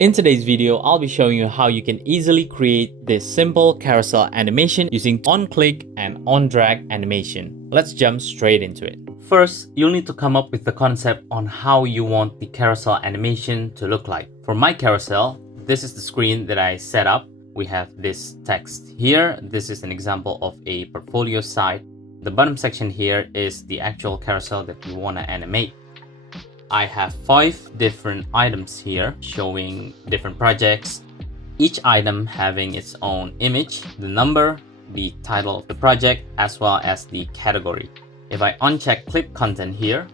In today's video, I'll be showing you how you can easily create this simple carousel animation using on-click and on-drag animation. Let's jump straight into it. First, you'll need to come up with the concept on how you want the carousel animation to look like. For my carousel, this is the screen that I set up. We have this text here. This is an example of a portfolio site. The bottom section here is the actual carousel that we want to animate. I have 5 different items here showing different projects, each item having its own image, the number, the title of the project, as well as the category. If I uncheck clip content here,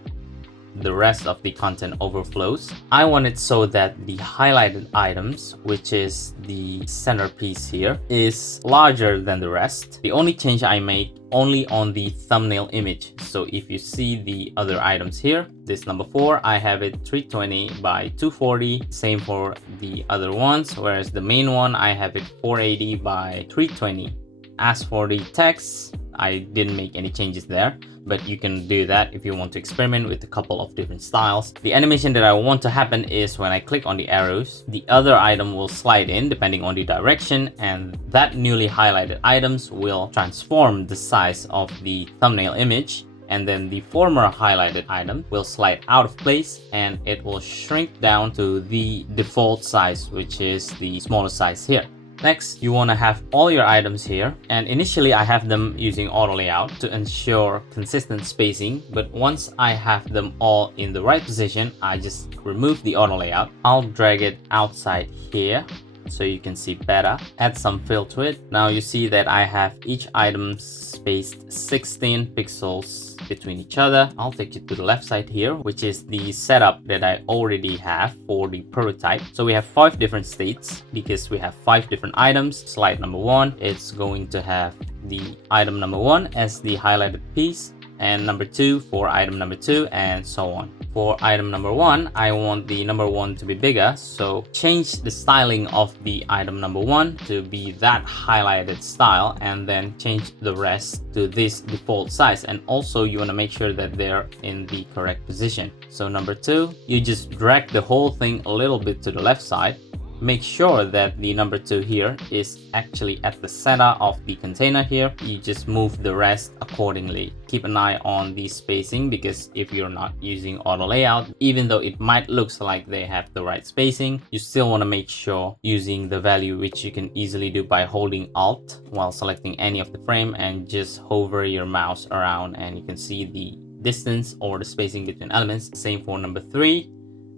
the rest of the content overflows. I want it so that the highlighted items, which is the centerpiece here, is larger than the rest. The only change I make only on the thumbnail image. So if you see the other items here, this number 4, I have it 320 by 240. Same for the other ones, whereas the main one, I have it 480 by 320. As for the text, I didn't make any changes there, but you can do that if you want to experiment with a couple of different styles. The animation that I want to happen is when I click on the arrows, the other item will slide in depending on the direction, and that newly highlighted items will transform the size of the thumbnail image, and then the former highlighted item will slide out of place and it will shrink down to the default size, which is the smaller size here. Next, you want to have all your items here, and initially I have them using auto layout to ensure consistent spacing, but once I have them all in the right position, I just remove the auto layout. I'll drag it outside here so you can see better, add some fill to it. Now you see that I have each item spaced 16 pixels between each other. I'll take you to the left side here, which is the setup that I already have for the prototype. So we have 5 different states because we have 5 different items. Slide number 1, it's going to have the item number 1 as the highlighted piece, and number 2 for item number 2, and so on. For item number 1, I want the number 1 to be bigger, so change the styling of the item number 1 to be that highlighted style, and then change the rest to this default size. And also you want to make sure that they're in the correct position. So number 2, you just drag the whole thing a little bit to the left side. Make sure that the number 2 here is actually at the center of the container here. You just move the rest accordingly. Keep an eye on the spacing, because if you're not using auto layout, even though it might look like they have the right spacing, you still want to make sure using the value, which you can easily do by holding Alt while selecting any of the frame and just hover your mouse around, and you can see the distance or the spacing between elements. Same for number 3,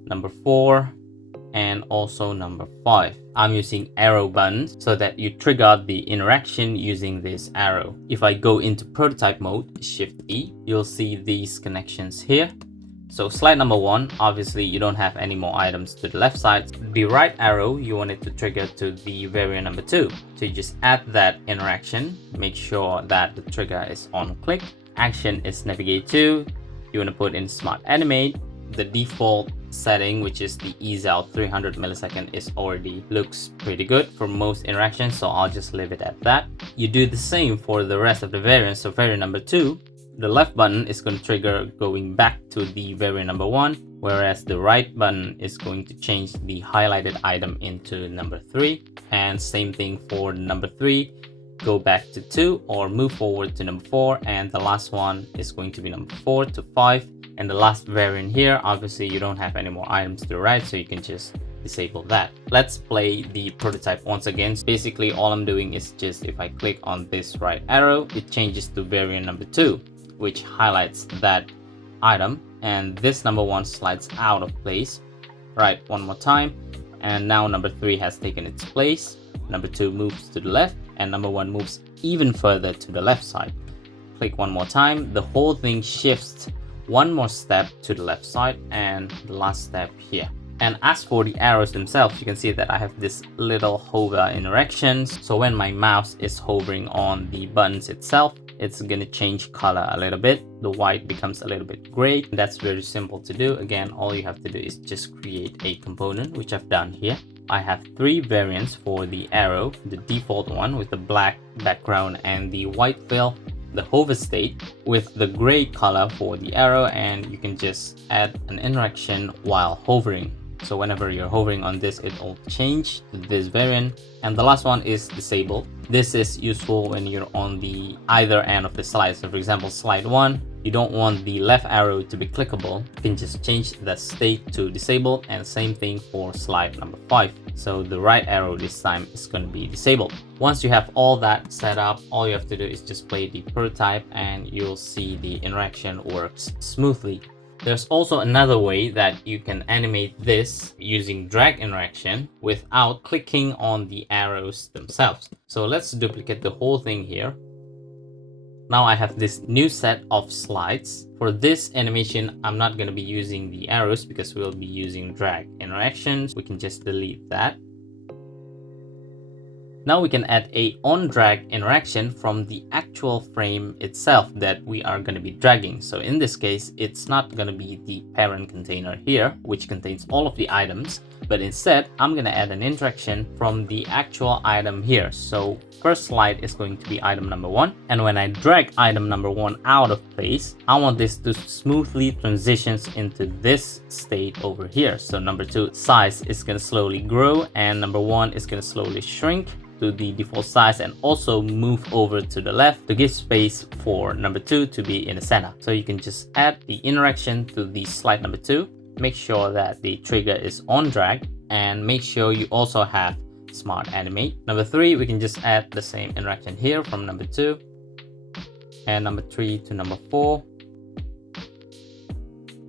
number 4, and also number 5. I'm using arrow buttons so that you trigger the interaction using this arrow. If I go into prototype mode, Shift E, you'll see these connections here. So slide number 1, obviously you don't have any more items to the left side. The right arrow, you want it to trigger to the variant number 2. So you just add that interaction, make sure that the trigger is on click. Action is navigate to. You want to put in smart animate. The default setting, which is the ease out 300 millisecond, is already looks pretty good for most interactions, so I'll just leave it at that. You do the same for the rest of the variants. So variant number 2, the left button is going to trigger going back to the variant number 1, whereas the right button is going to change the highlighted item into number 3. And same thing for number 3, go back to 2 or move forward to number 4, and the last one is going to be number 4 to 5. And the last variant here, obviously you don't have any more items to the right, so you can just disable that. Let's play the prototype once again. So basically all I'm doing is just, if I click on this right arrow, it changes to variant number 2, which highlights that item, and this number 1 slides out of place. Right, one more time, and now number 3 has taken its place. Number 2 moves to the left, and number 1 moves even further to the left side. Click one more time, the whole thing shifts one more step to the left side, and the last step here. And as for the arrows themselves, you can see that I have this little hover interactions. So when my mouse is hovering on the buttons itself, it's gonna change color a little bit. The white becomes a little bit gray. That's very simple to do. Again, all you have to do is just create a component, which I've done here. I have 3 variants for the arrow. The default one with the black background and the white fill, the hover state with the gray color for the arrow, and you can just add an interaction while hovering. So whenever you're hovering on this, it will change to this variant. And the last one is disable. This is useful when you're on the either end of the slide. So for example, slide 1, you don't want the left arrow to be clickable. You can just change the state to disable, and same thing for slide number 5. So the right arrow this time is going to be disabled. Once you have all that set up, all you have to do is just play the prototype and you'll see the interaction works smoothly. There's also another way that you can animate this using drag interaction without clicking on the arrows themselves. So let's duplicate the whole thing here. Now I have this new set of slides. For this animation, I'm not going to be using the arrows because we'll be using drag interactions. We can just delete that. Now we can add a on drag interaction from the actual frame itself that we are going to be dragging. So in this case, it's not going to be the parent container here, which contains all of the items, but instead I'm going to add an interaction from the actual item here. So first slide is going to be item number 1, and when I drag item number 1 out of place, I want this to smoothly transitions into this state over here. So number 2 size is going to slowly grow, and number 1 is going to slowly shrink to the default size and also move over to the left to give space for number 2 to be in the center. So you can just add the interaction to the slide number 2, make sure that the trigger is on drag, and make sure you also have smart animate. Number 3, we can just add the same interaction here from number 2, and number 3 to number 4,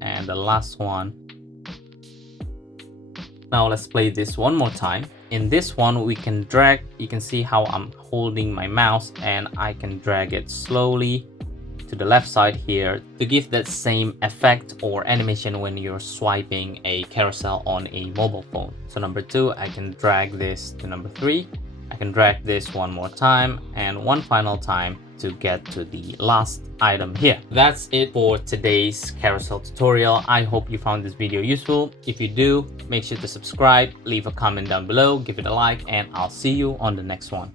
and the last one. Now let's play this one more time. In this one, we can drag. You can see how I'm holding my mouse and I can drag it slowly to the left side here to give that same effect or animation when you're swiping a carousel on a mobile phone. So number 2, I can drag this to number 3. I can drag this one more time and one final time to get to the last item here. That's it for today's carousel tutorial. I hope you found this video useful. If you do, make sure to subscribe, leave a comment down below, give it a like, and I'll see you on the next one.